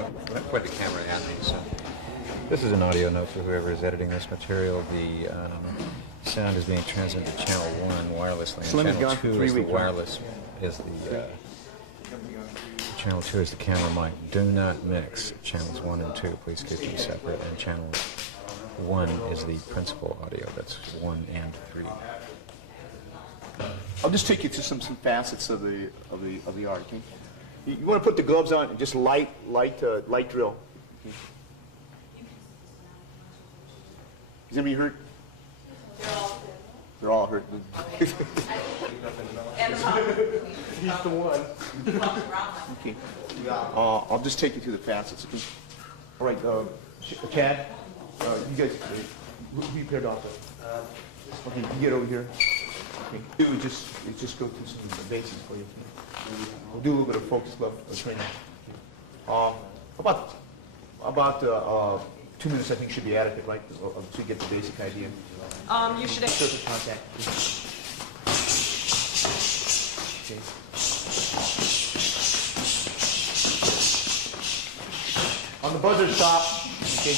point the camera at me. So this is an audio note for whoever is editing this material. The sound is being transmitted to channel 1 wirelessly, and channel 2 is the wireless. Channel 2 is the camera mic. Do not mix channels 1 and 2. Please keep them separate. And channel 1 is the principal audio. That's 1 and 3. I'll just take you through some facets of the art. Okay? You want to put the gloves on and just light drill. Okay. Is anybody hurt? They're all hurt. He's the one. Okay. I'll just take you through the facets. Okay? All right, Chad, you guys, who you paired off with? Okay, you get over here. Okay. We just go through some of the basics for you. We'll do a little bit of focus glove training. About 2 minutes, I think, should be adequate, right? To get the basic idea. You should. Surface contact. Okay. On the buzzer, stop. Okay.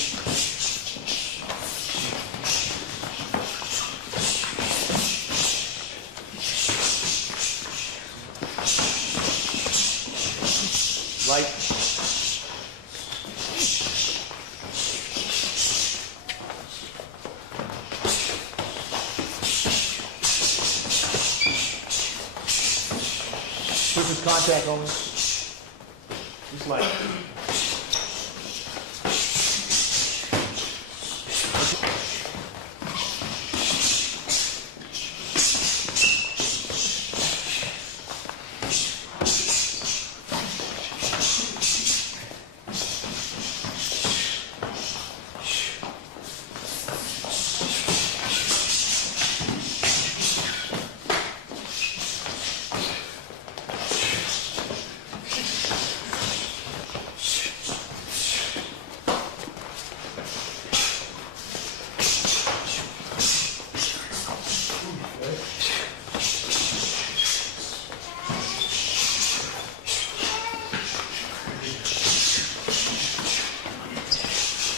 Light. Surface contact only. Just light.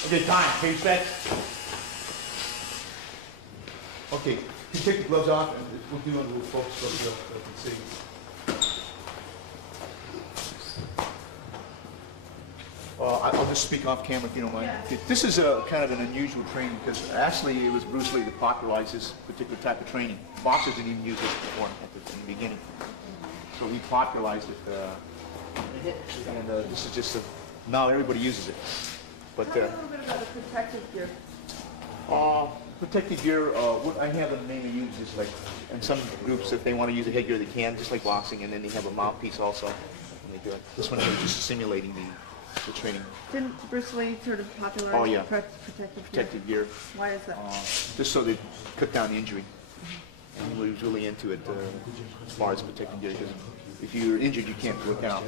Okay, time. Okay, set. Okay, you can take the gloves off and we'll do a little focus so you can see. I'll just speak off camera if you don't mind. Yeah. Okay, this is a kind of an unusual training because actually it was Bruce Lee that popularized this particular type of training. Boxers didn't even use this before in the beginning. So he popularized it. And this is just now everybody uses it. But tell me a little bit about the protective gear. Protective gear, what I have them mainly used is like, in some groups if they want to use a headgear they can, just like boxing, and then they have a mouthpiece also. And they do it. This one here is just simulating the training. Didn't Bruce Lee sort of popularize protective gear? Why is that? Just so they cut down the injury. And he was really into it as far as protective gear, because if you're injured you can't work out.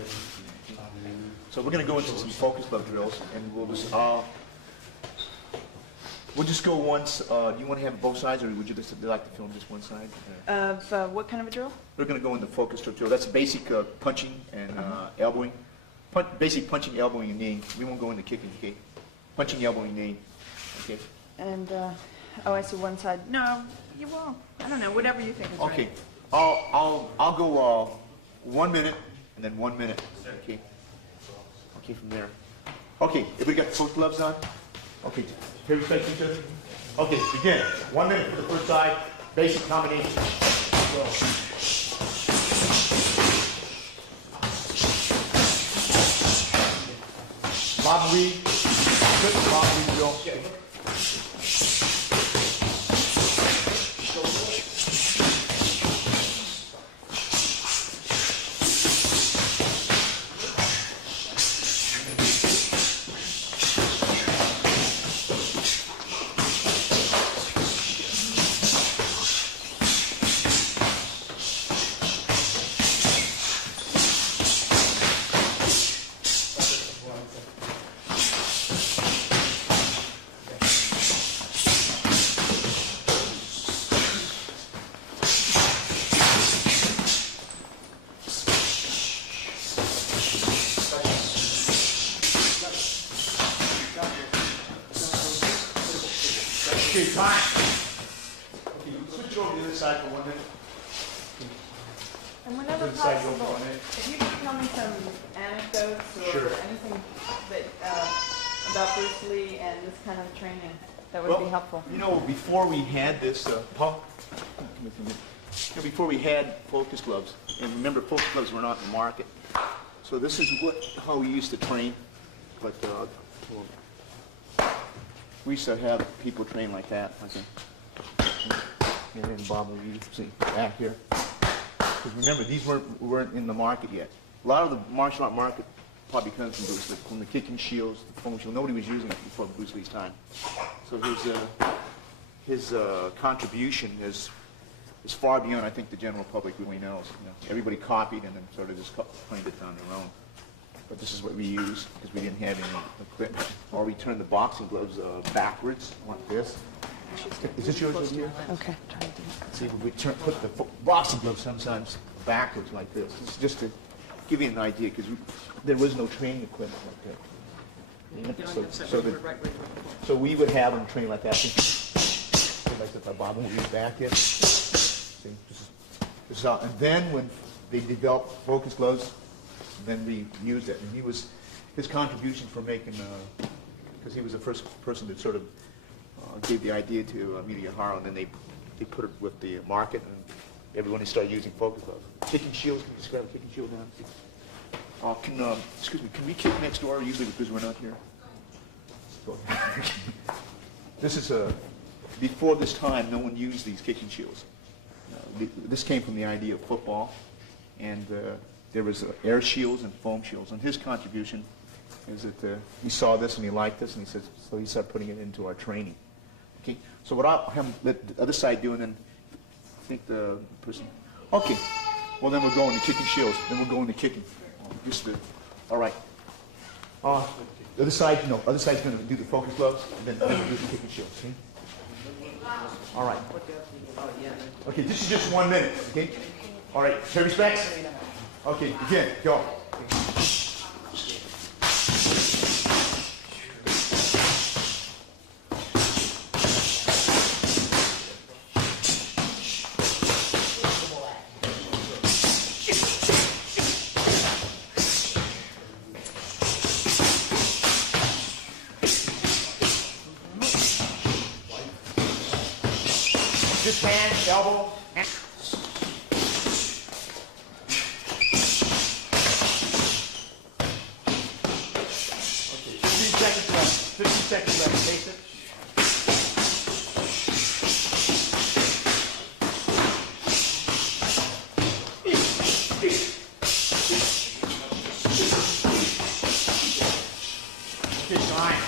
So we're going to go into some focus glove drills, and we'll just go once. Do you want to have both sides, or would you just like to film just one side? Of what kind of a drill? We're going to go into focus drill. That's basic punching and elbowing. Basic punching, elbowing, and kneeing. We won't go into kicking, okay? Punching, elbowing, kneeing. Okay. And oh, I see one side. No, you won't. I don't know. Whatever you think is right. Okay. I'll go 1 minute and then 1 minute. Okay. Okay, from there. Okay, everybody got the gloves on? Okay, pay respect to each other. Okay, begin. 1 minute for the first side. Basic combination. Go. Bob Reed. Good Bob Reed drill. Okay, time. Okay, switch it over to the other side for 1 minute. And whenever Other side, go for possible, 1 minute. if you could tell me some anecdotes or Sure. anything that about Bruce Lee and this kind of training, that would be helpful. You know, before we had this, Paul, come with me. You know, before we had focus gloves, and remember, focus gloves were not in the market. So this is how we used to train. But we used to have people train like that. And then Bob, you see back here. Because remember, these weren't in the market yet. A lot of the martial art market probably comes from Bruce Lee, from the kicking shields, the foam shield. Nobody was using it before Bruce Lee's time. So his contribution is far beyond, I think, the general public really knows. You know, everybody copied and then sort of just claimed it on their own. But this is what we use because we didn't have any equipment. Or we turned the boxing gloves backwards like this. Is this yours over here? Okay, try to do it. See, we put the boxing gloves sometimes backwards like this. It's just to give you an idea because there was no training equipment like that. So we would have them train like that. See, like if I bob and we back it. See, this is how, and then when they developed focus gloves, then we used it. And his contribution for making, because he was the first person that sort of gave the idea to Amelia Haro, and then they put it with the market, and everyone started using focus gloves. Kicking shields, can you describe a kicking shield now? Excuse me, can we kick next door usually because we're not here? This is before this time, no one used these kicking shields. This came from the idea of football, and there was air shields and foam shields. And his contribution is that he saw this and he liked this, and he said, so he started putting it into our training. Okay, so what I'll have the other side do, and then I think the person. Okay, well then we'll go into kicking shields. Then we'll go into kicking. All right. The other side, no, other side's going to do the focus gloves, and then we'll do the kicking shields. See? All right. Okay, this is just 1 minute. Okay. All right. Pay respects. Okay, begin. Go. Just hand, elbow, hand. Okay, 15 seconds left. 15 seconds left. Face it. Okay, time.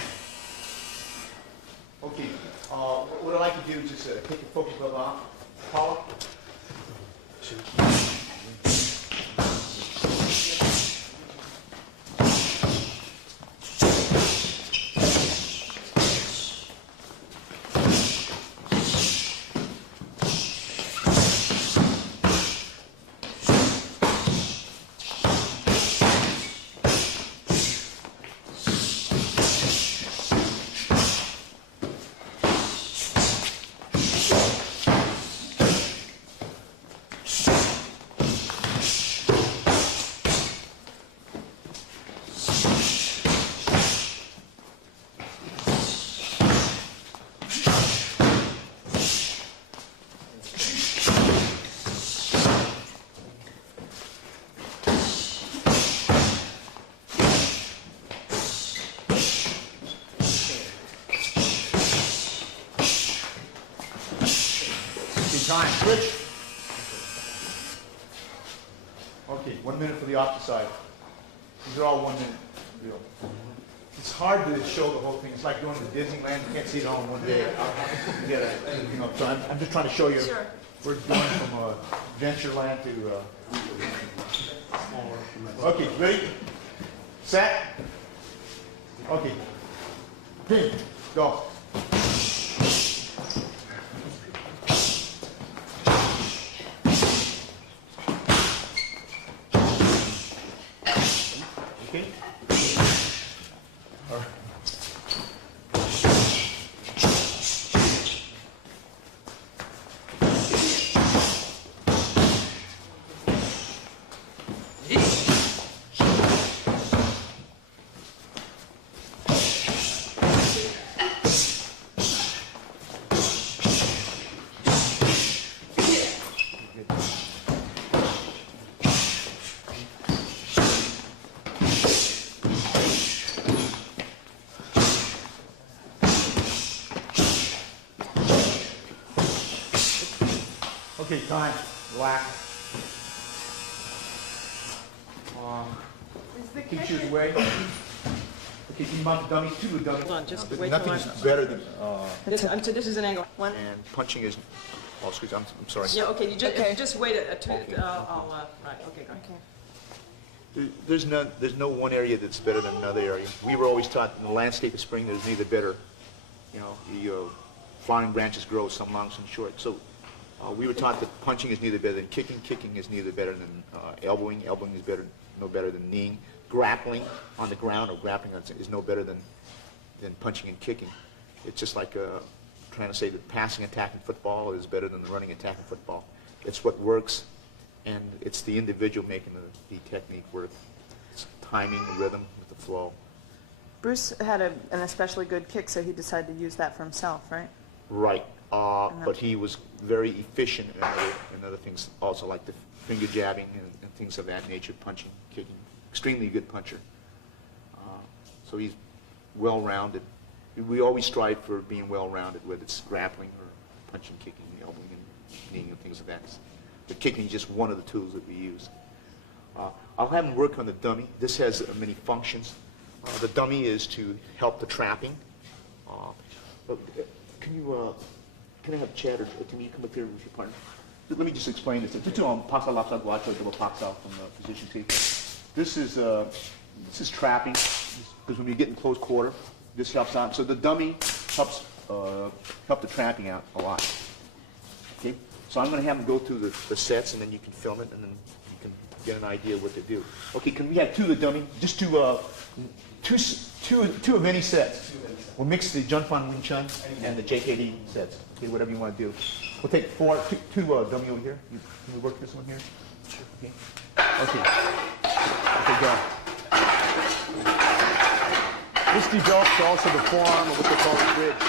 Okay, what I'd like to do is just take your focus glove off. Paula? Time. Switch. Okay, 1 minute for the opposite side. These are all 1 minute. It's hard to show the whole thing. It's like going to Disneyland. You can't see it all in one day. So I'm just trying to show you. Sure. We're going from Adventureland to. Okay, ready? Set. Okay. Pin. Go. Okay. All right. Okay, time. Relax. Is the Keep kick yours away. Okay, can you mount the dummy? Two dummies. Hold on, just wait till Nothing's I'm... better than, This is an angle. One. and punching is, oh, excuse me, I'm sorry. Yeah, okay, you just, Okay. just wait Okay. right, okay, go. Okay. There's no one area that's better than another area. We were always taught in the landscape of spring there's neither better. You know, the flowering branches grow, some long, some short. So we were taught that punching is neither better than kicking, kicking is neither better than elbowing, elbowing is no better than kneeing. Grappling on the ground or grappling is no better than punching and kicking. It's just like trying to say that passing attacking football is better than the running attacking football. It's what works, and it's the individual making the technique work. It's timing, the rhythm, the flow. Bruce had an especially good kick, so he decided to use that for himself, right? Right, but he was very efficient in other things, also like the finger jabbing and things of that nature, punching, kicking. Extremely good puncher. So he's well-rounded. We always strive for being well-rounded, whether it's grappling or punching, kicking, elbowing, and kneeing, and things of that. But kicking is just one of the tools that we use. I'll have him work on the dummy. This has many functions. The dummy is to help the trapping. Can I have Chad or can you come up here with your partner? Let me just explain this. Just do paksa lapsa guacho double paksa from the position tape. This is trapping, because when you get in close quarter, this helps out. So the dummy helps help the trapping out a lot. Okay, so I'm going to have them go through the sets, and then you can film it, and then you can get an idea of what to do. Okay, can we have two of the dummy? Just two of any sets. We'll mix the Junfan Wing Chun and the JKD sets. Okay, whatever you want to do. We'll take two dummy over here. Can we work this one here? Okay. Okay, go. This develops also the form of what they call a bridge.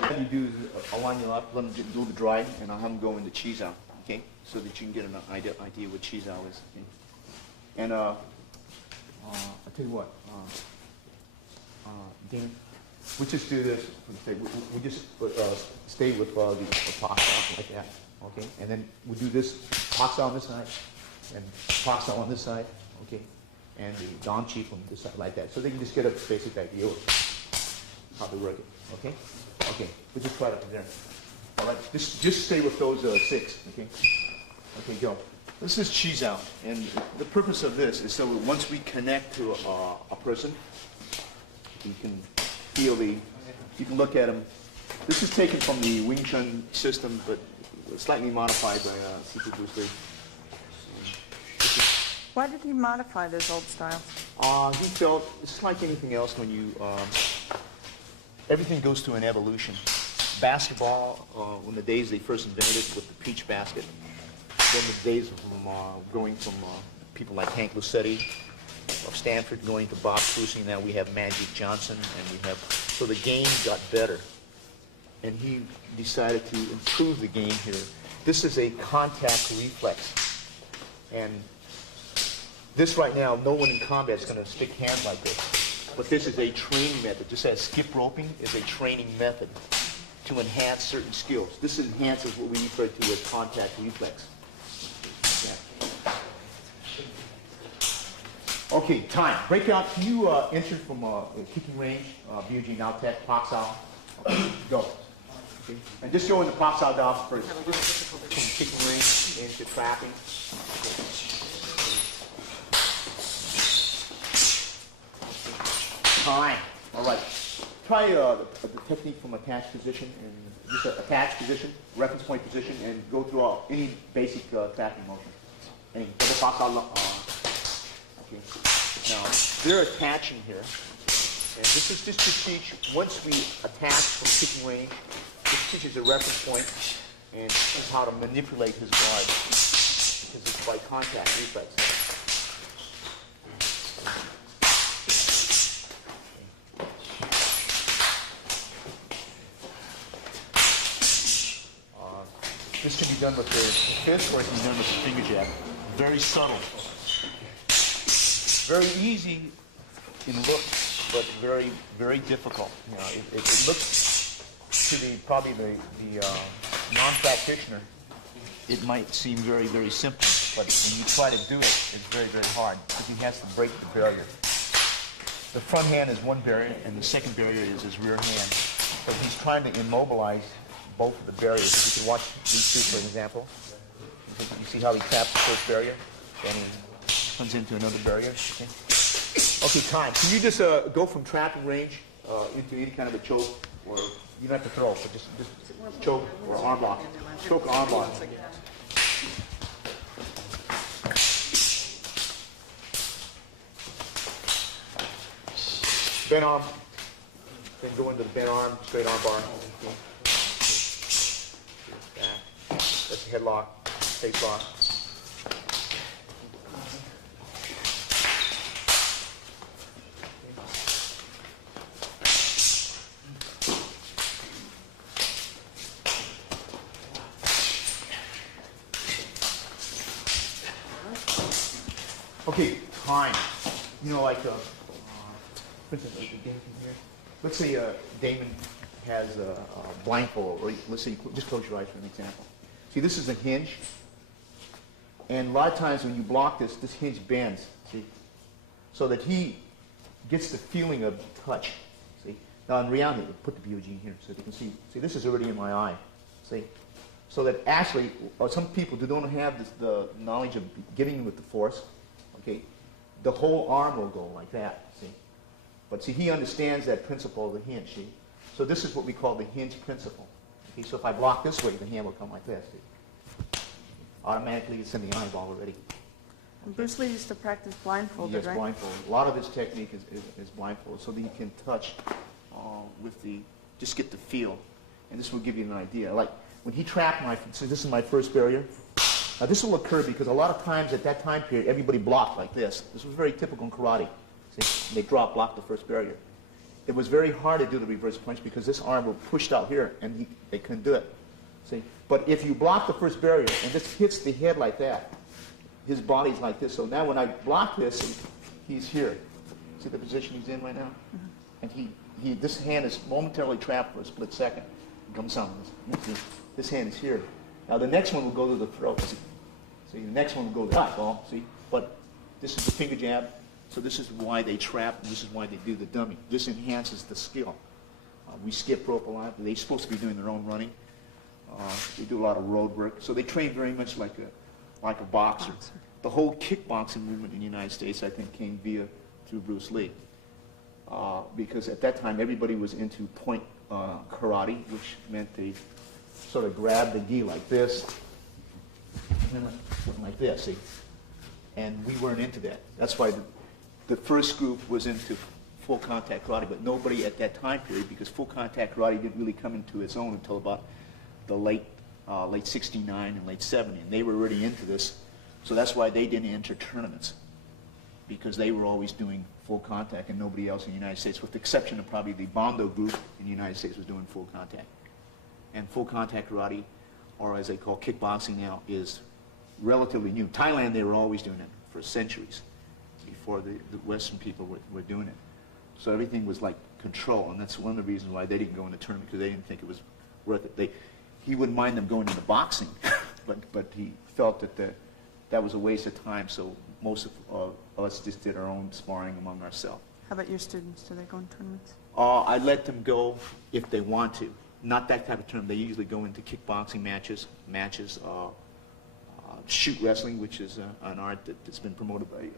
What you do is align you up, let them do the dry, and I'll have them go into cheese out, okay? So that you can get an idea what cheese out is. Okay? And I'll tell you what, Dan, we just do this. We just stay with the pasta like that, okay? And then we do this pasta on this side, and pasta on this side, okay? And the Don Chief on this side like that. So they can just get a basic idea of how to work it, okay? Okay, we'll just try it up there. All right, just stay with those 6, okay? Okay, go. This is cheese out, and the purpose of this is so once we connect to a person, you can feel you can look at them. This is taken from the Wing Chun system, but slightly modified by CP Bruce Lee. Why did he modify those old styles? He felt it's like anything else when you everything goes through an evolution. Basketball, when the days they first invented it with the peach basket, then the days of going from people like Hank Lucetti of Stanford going to Bob Cousy, now we have Magic Johnson, and we have, so the game got better. And he decided to improve the game here. This is a contact reflex. And this right now, no one in combat is going to stick hands like this. But this is a training method. Just as skip roping is a training method to enhance certain skills. This enhances what we refer to as contact reflex. Okay, time. Breakout, can you enter from kicking range, BUG, now tech, box out? Okay, go. Okay. And just go in the box out down first. Just from kicking range into trapping. Time. All right. Try the technique from attached position and just attached position, reference point position, and go through any basic trapping motion. Any double box out. Okay. Now they're attaching here, and this is just to teach. Once we attach from kicking range, this teaches a reference point and teaches how to manipulate his guard because it's by contact reflex. This can be done with the fist, or it can be done with the finger jab. Very subtle. Very easy in look, but very, very difficult. You know, it looks to probably the non-practitioner, it might seem very, very simple. But when you try to do it, it's very, very hard because he has to break the barrier. The front hand is one barrier, and the second barrier is his rear hand. But he's trying to immobilize both of the barriers. If you can watch these two, for example. You see how he taps the first barrier, then he comes into another barrier. Okay, time. Can you just go from trapping range into any kind of a choke, or you don't have to throw, but just choke or arm lock. Choke or arm lock. Bent arm. Then go into the bent arm, straight arm bar. Okay. That's a headlock, face lock. Okay, time. You know, like, for instance, let's say Damon has a blindfold, or let's say, just close your eyes for an example. See, this is a hinge, and a lot of times when you block this, this hinge bends, see, so that he gets the feeling of touch, see. Now in reality, put the BUG in here so you can see, this is already in my eye, see. So that actually, some people who don't have this, the knowledge of getting with the force, okay, the whole arm will go like that, see. But see, he understands that principle of the hinge, see. So this is what we call the hinge principle. Okay, so if I block this way, the hand will come like this. See. Automatically, it's in the eyeball already. And Bruce Lee used to practice blindfolded, yes, right? Blindfold. A lot of his technique is blindfold, so that you can touch with the, just get the feel. And this will give you an idea. Like when he trapped my, so this is my first barrier. Now this will occur because a lot of times at that time period, everybody blocked like this. This was very typical in karate. See, they blocked the first barrier. It was very hard to do the reverse punch because this arm was pushed out here and they couldn't do it. See? But if you block the first barrier and this hits the head like that, his body's like this. So now when I block this, he's here. See the position he's in right now? Mm-hmm. And this hand is momentarily trapped for a split second. It comes on. See? This hand is here. Now the next one will go to the throat. See, the next one will go to the eyeball. See? But this is the finger jab. So this is why they trap, and this is why they do the dummy. This enhances the skill. We skip rope a lot. They're supposed to be doing their own running. They do a lot of road work. So they train very much like a boxer. The whole kickboxing movement in the United States, I think, came through Bruce Lee. Because at that time, everybody was into point karate, which meant they sort of grabbed the gi like this, and then like this, see? And we weren't into that. That's why the first group was into full contact karate, but nobody at that time period, because full contact karate didn't really come into its own until about the late 69 and late 70, and they were already into this. So that's why they didn't enter tournaments, because they were always doing full contact and nobody else in the United States, with the exception of probably the Bondo group in the United States was doing full contact. And full contact karate, or as they call kickboxing now, is relatively new. Thailand, they were always doing it for centuries before the Western people were doing it. So everything was like control, and that's one of the reasons why they didn't go in the tournament, because they didn't think it was worth it. He wouldn't mind them going into boxing, but he felt that that was a waste of time, so most of us just did our own sparring among ourselves. How about your students? Do they go in tournaments? I let them go if they want to. Not that type of tournament. They usually go into kickboxing matches, shoot wrestling, which is an art that's been promoted by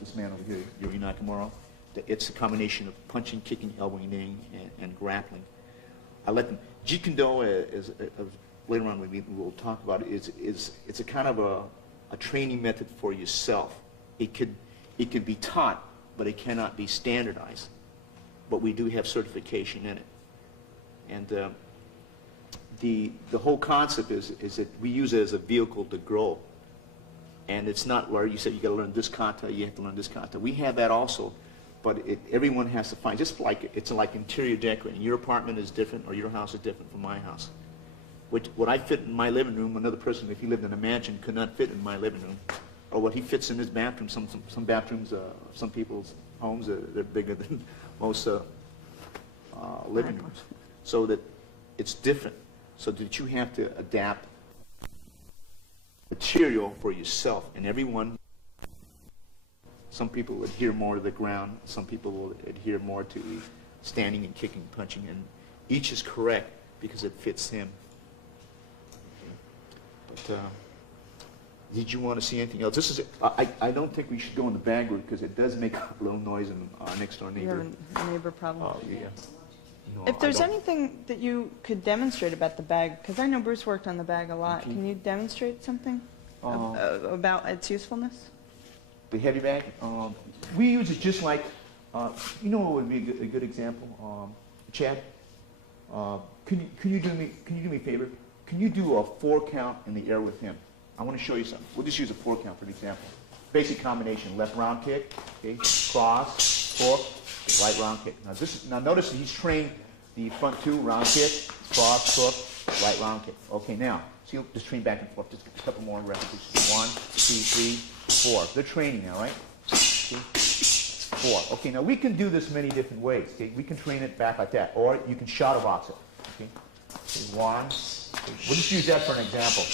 this man over here, Yuri Nakamura. It's a combination of punching, kicking, elbowing, and grappling. I let them. Jeet Kune Do, later on we'll talk about it, it's a kind of a training method for yourself. It can be taught, but it cannot be standardized. But we do have certification in it. And the whole concept is that we use it as a vehicle to grow. And it's not where you said you got to learn this kata, you have to learn this kata. We have that also, but everyone has to find, just like it's like interior decorating. Your apartment is different, or your house is different from my house. What I fit in my living room, another person, if he lived in a mansion, could not fit in my living room. Or what he fits in his bathroom. Some bathrooms, some people's homes, they're bigger than most living rooms. So that it's different. So that you have to adapt material for yourself. And everyone, some people adhere more to the ground. Some people will adhere more to standing and kicking, punching. And each is correct because it fits him. But did you want to see anything else? This is. I don't think we should go in the bag route because it does make a little noise in our next door neighbor. You have a neighbor problem? Oh, yeah. No, If there's anything that you could demonstrate about the bag, because I know Bruce worked on the bag a lot, Okay. can you demonstrate something about its usefulness? The heavy bag, we use it just like, you know what would be a good example? Chad, can you do me a favor? Can you do a 4 count in the air with him? I want to show you something. We'll just use a 4 count for an example. Basic combination: left round kick, okay, cross, hook, right round kick. Now notice that he's trained the front 2 round kick, cross, hook, right round kick. Okay, now see, just train back and forth. Just a couple more repetitions. 1, 2, 3, 4. They're training now, right? See? 4. Okay, now we can do this many different ways. Okay, we can train it back like that, or you can shadow box it. Okay, 1. Okay. We'll just use that for an example.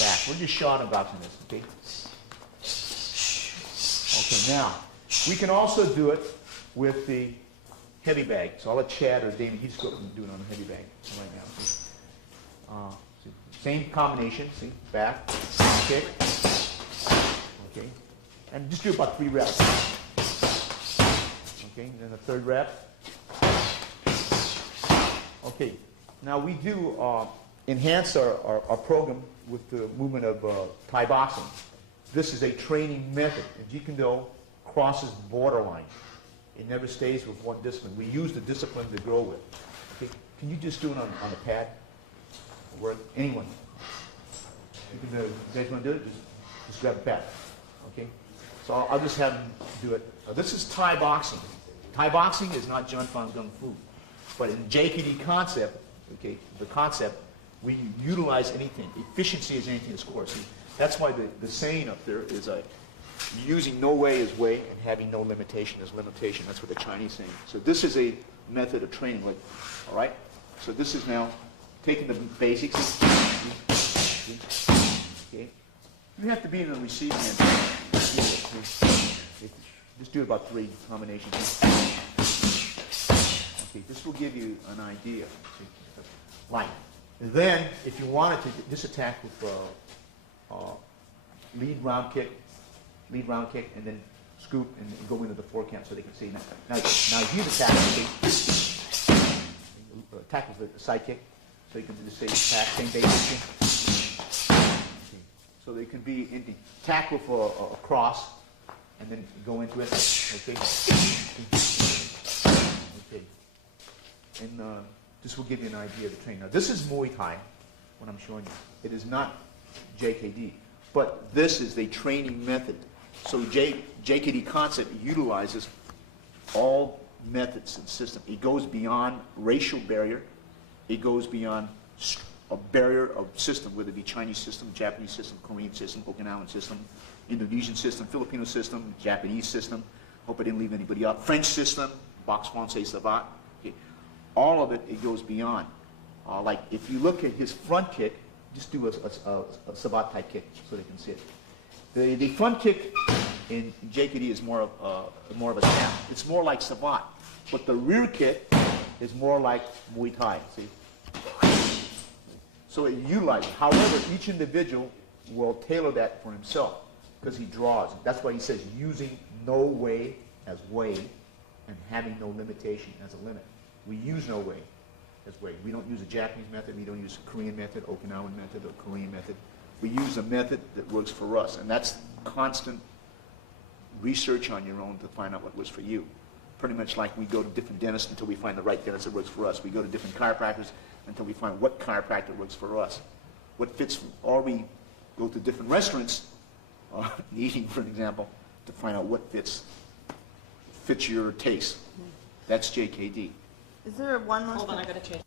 Back. We're just shadow boxing this. Okay. Okay, now we can also do it with the heavy bag. So I'll let Chad or Damien, he's going to do it on the heavy bag right now. Same combination, see, back, kick, okay, and just do about 3 reps. Okay, and then the 3rd rep. Okay, now we do enhance our program with the movement of Thai boxing. This is a training method. And Jeet Kune Do crosses borderline. It never stays with one discipline. We use the discipline to grow with. Okay, can you just do it on the pad? Or anyone? You guys want to do it? Just grab the pad. Okay? So I'll just have him do it. This is Thai boxing. Thai boxing is not John Fong Kung Fu. But in JKD concept, okay, the concept, we utilize anything. Efficiency is anything is core. See, that's why the saying up there is using no way is way and having no limitation is limitation. That's what the Chinese saying. So this is a method of training. Like, all right? So this is now taking the basics. Okay? You have to be in the receiving end. Just do about 3 combinations. Okay, this will give you an idea. Like, then, if you wanted to just attack with lead round kick, and then scoop and go into the 4 count so they can see. Now he's attacking. Attack with the side kick, so you can do the same attack, same basic. Okay. So they can be in the attack with a cross, and then go into it. Okay. Okay. And this will give you an idea of the training. Now this is Muay Thai, what I'm showing you. It is not JKD, but this is the training method. So JKD concept utilizes all methods and systems. It goes beyond racial barrier. It goes beyond a barrier of system, whether it be Chinese system, Japanese system, Korean system, Okinawan system, Indonesian system, Filipino system, Japanese system. Hope I didn't leave anybody out. French system, box français savate. Okay. All of it, it goes beyond. Like if you look at his front kick, just do a savate type kick so they can see it. The front kick in JKD is more of a snap. It's more like savate, but the rear kick is more like Muay Thai. See. So it utilizes. However, each individual will tailor that for himself because he draws. That's why he says using no way as way and having no limitation as a limit. We use no way as way. We don't use a Japanese method. We don't use a Korean method, Okinawan method, or Korean method. We use a method that works for us, and that's constant research on your own to find out what works for you. Pretty much like we go to different dentists until we find the right dentist that works for us. We go to different chiropractors until we find what chiropractor works for us, what fits, or we go to different restaurants, eating, for example, to find out what fits your taste. That's JKD. Is there one more? Hold on, I gotta change.